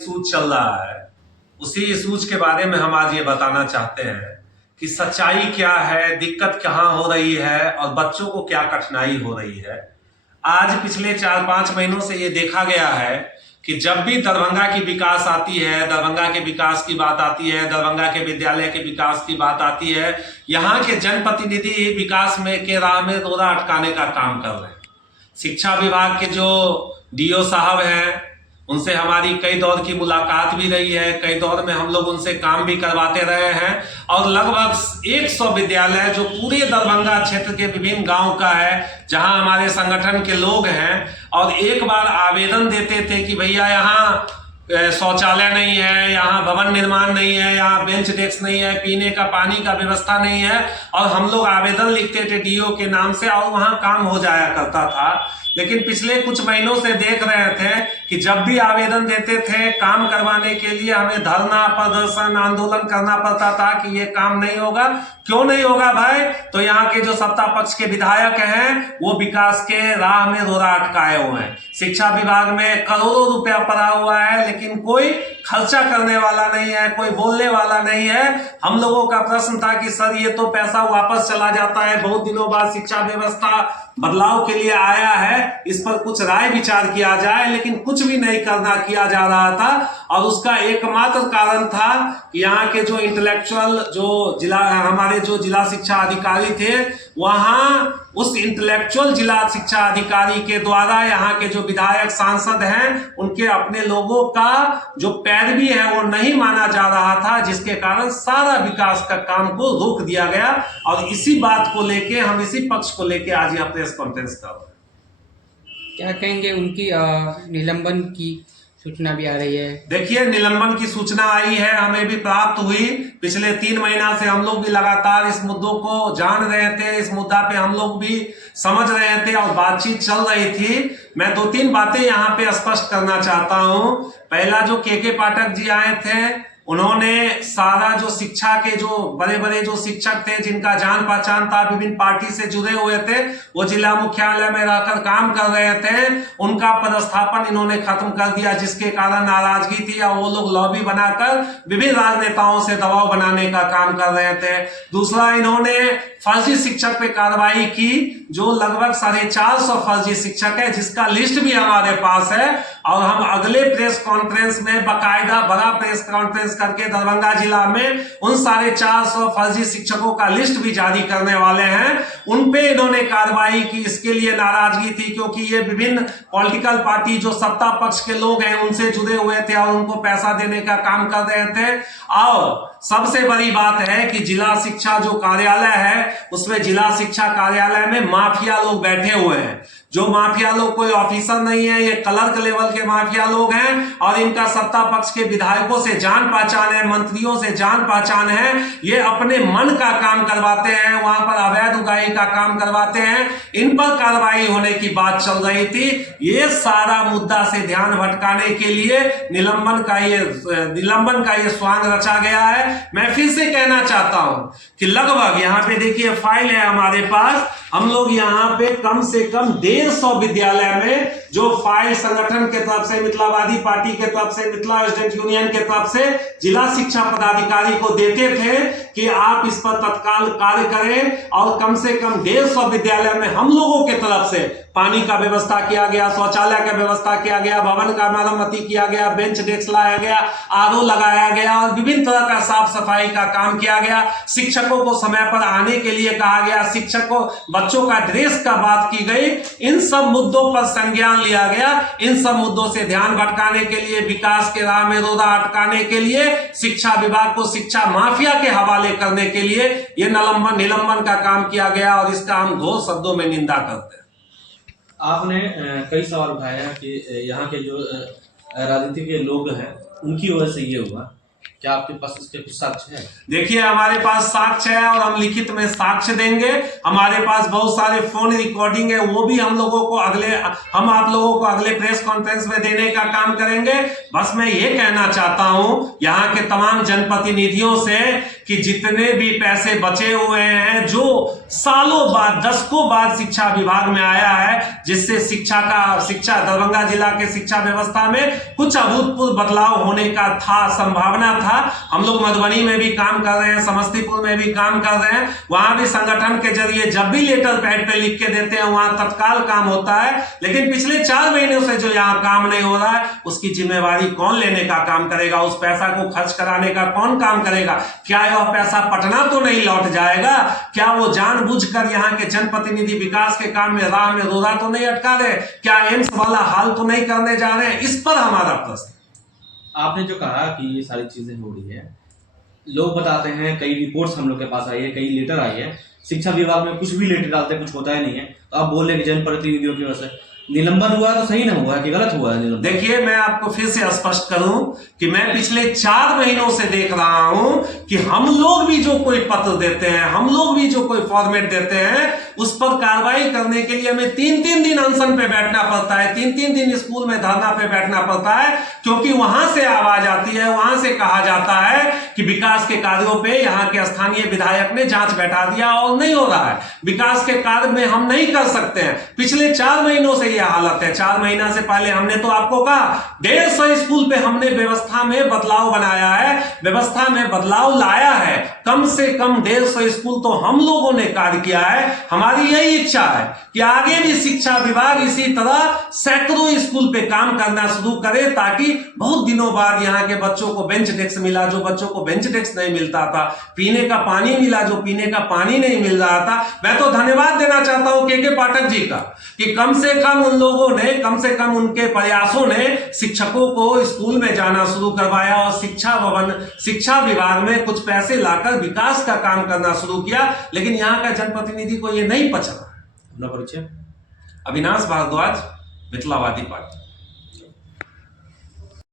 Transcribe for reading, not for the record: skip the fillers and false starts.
सूझ चल रहा है, उसी सूझ के बारे में हम आज ये बताना चाहते हैं कि सच्चाई क्या है, दिक्कत कहाँ हो रही है और बच्चों को क्या कठिनाई हो रही है। आज पिछले 4-5 महीनों से ये देखा गया है कि जब भी दरभंगा की विकास आती है, दरभंगा के विकास की बात आती है, दरभंगा के विद्यालय के विकास की बात आती है, यहाँ के जनप्रतिनिधि विकास में के राह में रोड़ा अटकाने का काम कर रहे हैं। शिक्षा विभाग के जो डीओ साहब हैं, उनसे हमारी कई दौर की मुलाकात भी रही है, कई दौर में हम लोग उनसे काम भी करवाते रहे हैं और लगभग 100 विद्यालय जो पूरे दरभंगा क्षेत्र के विभिन्न गांव का है, जहां हमारे संगठन के लोग हैं और एक बार आवेदन देते थे कि भैया यहाँ शौचालय नहीं है, यहाँ भवन निर्माण नहीं है, यहाँ बेंच डेस्क नहीं है, पीने का पानी का व्यवस्था नहीं है, और हम लोग आवेदन लिखते थे डीओ के नाम से और वहाँ काम हो जाया करता था। लेकिन पिछले कुछ महीनों से देख रहे थे कि जब भी आवेदन देते थे काम करवाने के लिए हमें धरना, प्रदर्शन, आंदोलन करना पड़ता था कि ये काम नहीं होगा। क्यों नहीं होगा भाई? तो यहाँ के जो सत्ता पक्ष के विधायक हैं वो विकास के राह में रोड़ा अटकाए हुए हैं। शिक्षा विभाग में करोड़ों रुपया पड़ा हुआ है, लेकिन कोई खर्चा करने वाला नहीं है, कोई बोलने वाला नहीं है। हम लोगों का प्रश्न था कि सर ये तो पैसा वापस चला जाता है, बहुत दिनों बाद शिक्षा व्यवस्था बदलाव के लिए आया है, इस पर कुछ राय विचार किया जाए, लेकिन कुछ भी नहीं करना किया जा रहा था। और उसका एकमात्र कारण था कि यहाँ के जो इंटेलेक्चुअल जो हमारे जो जिला शिक्षा अधिकारी थे, वहां उस इंटेलेक्चुअल जिला शिक्षा अधिकारी के द्वारा यहाँ के जो विधायक सांसद हैं उनके अपने लोगों का जो पैरवी है वो नहीं माना जा रहा था, जिसके कारण सारा विकास का काम को रोक दिया गया। और इसी बात को लेके हम इसी पक्ष को लेके आज यहाँ प्रेस कॉन्फ्रेंस कर रहे हैं। क्या कहेंगे? उनकी निलंबन की सूचना भी आ रही है। देखिए, निलंबन की सूचना आई है, हमें भी प्राप्त हुई। पिछले 3 महीना से हम लोग भी लगातार इस मुद्दों को जान रहे थे, इस मुद्दा पे हम लोग भी समझ रहे थे और बातचीत चल रही थी। मैं 2-3 बातें यहाँ पे स्पष्ट करना चाहता हूँ। पहला, जो के पाठक जी आए थे, उन्होंने सारा जो शिक्षा के जो बड़े बड़े जो शिक्षक थे जिनका जान पहचान था, विभिन्न पार्टी से जुड़े हुए थे, वो जिला मुख्यालय में रहकर काम कर रहे थे, उनका पदस्थापन इन्होंने खत्म कर दिया, जिसके कारण नाराजगी थी और वो लोग लॉबी बनाकर विभिन्न राजनेताओं से दबाव बनाने का काम कर रहे थे। दूसरा, इन्होंने फर्जी शिक्षक पे कार्रवाई की, जो लगभग 450 फर्जी शिक्षक है, जिसका लिस्ट भी हमारे पास है और हम अगले प्रेस कॉन्फ्रेंस में बाकायदा बड़ा प्रेस कॉन्फ्रेंस करके दरभंगा जिला में उन 450 फर्जी शिक्षकों का लिस्ट भी जारी करने वाले हैं। उन पे इन्होंने कार्रवाई की, इसके लिए नाराजगी थी क्योंकि ये विभिन्न पॉलिटिकल पार्टी जो सत्ता पक्ष के लोग हैं उनसे जुड़े हुए थे और उनको पैसा देने का काम कर रहे थे। और सबसे बड़ी बात है कि जिला शिक्षा जो कार्यालय है उसमें जिला शिक्षा कार्यालय में माफिया लोग बैठे हुए हैं। जो माफिया लोग कोई ऑफिसर नहीं है, ये क्लर्क लेवल के माफिया लोग हैं और इनका सत्ता पक्ष के विधायकों से जान पहचान है, मंत्रियों से जान पहचान है। ये अपने मन का काम करवाते हैं, वहां पर अवैध उगाही का काम करवाते हैं। इन पर कार्रवाई होने की बात चल रही थी। ये सारा मुद्दा से ध्यान भटकाने के लिए निलंबन का ये स्वांग रचा गया है। मैं फिर से कहना चाहता हूं कि लगभग यहाँ पे देखिए फाइल है हमारे पास, हम लोग यहाँ पे कम से कम 150 विद्यालय में जो फाइल संगठन के तरफ से, मिथिलावादी पार्टी के तरफ से, मिथिला स्टूडेंट यूनियन के तरफ से जिला शिक्षा पदाधिकारी को देते थे कि आप इस पर तत्काल कार्य करें। और कम से कम 150 विद्यालय में हम लोगों के तरफ से पानी का व्यवस्था किया गया, शौचालय का व्यवस्था किया गया, भवन का मरम्मती किया गया, बेंच डेस्क लाया गया, आरओ लगाया गया और विभिन्न तरह का साफ सफाई का काम किया गया। शिक्षकों को समय पर आने के लिए कहा गया, शिक्षकों बच्चों का ड्रेस का बात की गई। इन सब मुद्दों पर संज्ञान लिया गया। इन सब मुद्दों से ध्यान भटकाने के लिए, विकास के राह में रोड़ा अटकाने के लिए, शिक्षा विभाग को शिक्षा माफिया के हवाले करने के लिए यह निलंबन का काम किया गया और इसका हम घोर शब्दों में निंदा करते हैं। आपने कई सवाल उठाया कि यहाँ के जो राजनीति के लोग हैं उनकी वजह से ये हुआ। क्या आपके पास इसके कुछ साक्ष्य है? देखिए, हमारे पास साक्ष्य है और हम लिखित में साक्ष्य देंगे। हमारे पास बहुत सारे फोन रिकॉर्डिंग है, वो भी हम आप लोगों को अगले प्रेस कॉन्फ्रेंस में देने का काम करेंगे। बस मैं ये कहना चाहता हूं यहाँ के तमाम जनप्रतिनिधियों से कि जितने भी पैसे बचे हुए हैं, जो सालों बाद, दशकों बाद शिक्षा विभाग में आया है, जिससे दरभंगा जिला के शिक्षा व्यवस्था में कुछ अभूतपूर्व बदलाव होने का संभावना था। हम लोग मधुबनी में भी काम कर रहे हैं, समस्तीपुर में भी काम कर रहे हैं। वहां भी संगठन के जरिए जब भी लेटर पैड पे लिख के देते हैं, वहां तत्काल काम होता है। लेकिन पिछले 4 महीनों से जो यहाँ काम नहीं हो रहा है, उसकी जिम्मेवारी कौन लेने का काम करेगा? उस पैसा को खर्च कराने का कौन काम करेगा? क्या वह पैसा पटना तो नहीं लौट जाएगा? क्या वो जानबूझकर यहाँ के जनप्रतिनिधि विकास के काम में राह में रोड़ा तो नहीं अटका रहे? क्या एम्स वाला हाल तो नहीं करने जा रहे हैं? इस पर हमारा प्रश्न। आपने जो कहा कि ये सारी चीजें हो रही है, लोग बताते हैं, कई रिपोर्ट्स हम लोग के पास आई है, कई लेटर आई है, शिक्षा विभाग में कुछ भी लेटर डालते हैं, कुछ होता ही नहीं है। तो आप बोल रहे हैं कि जनप्रतिनिधियों की वजह से निलंबन हुआ, तो सही ना हुआ है कि गलत हुआ है निलंबन? देखिए, मैं आपको फिर से स्पष्ट करूं कि मैं पिछले 4 महीनों से देख रहा हूं कि हम लोग भी जो कोई पत्र देते हैं, हम लोग भी जो कोई फॉर्मेट देते हैं, उस पर कार्रवाई करने के लिए हमें 3-3 दिन अनशन पे बैठना पड़ता है, 3-3 दिन स्कूल में धरना पे बैठना पड़ता है, क्योंकि वहां से आवाज आती है, वहां से कहा जाता है कि विकास के कार्यों पे यहाँ के स्थानीय विधायक ने जांच बैठा दिया और नहीं हो रहा है, विकास के कार्य में हम नहीं कर सकते हैं। पिछले 4 महीनों से यह हालत है। 4 महीना से पहले हमने तो आपको कहा 150 स्कूल पे हमने व्यवस्था में बदलाव बनाया है, व्यवस्था में बदलाव लाया है। कम से कम 150 स्कूल तो हम लोगों ने कार्य किया है। हमारी यही इच्छा है कि आगे भी शिक्षा विभाग इसी तरह सैकड़ों स्कूल पे काम करना शुरू करे, ताकि बहुत दिनों बाद यहाँ के बच्चों को बेंच डेस्क मिला, जो बच्चों को बेंच डेस्क नहीं मिलता था, पीने का पानी मिला, जो पीने का पानी नहीं मिल रहा था। मैं तो धन्यवाद देना चाहता हूं के पाठक जी का कि कम से कम उन लोगों ने, कम से कम उनके प्रयासों ने शिक्षकों को स्कूल में जाना शुरू करवाया और शिक्षा विभाग में कुछ पैसे लाकर विकास का काम करना शुरू किया। लेकिन यहाँ का जनप्रतिनिधि को यह नहीं पच रहा। अपना परिचय? अविनाश भारद्वाज, मिथिलावादी पार्टी।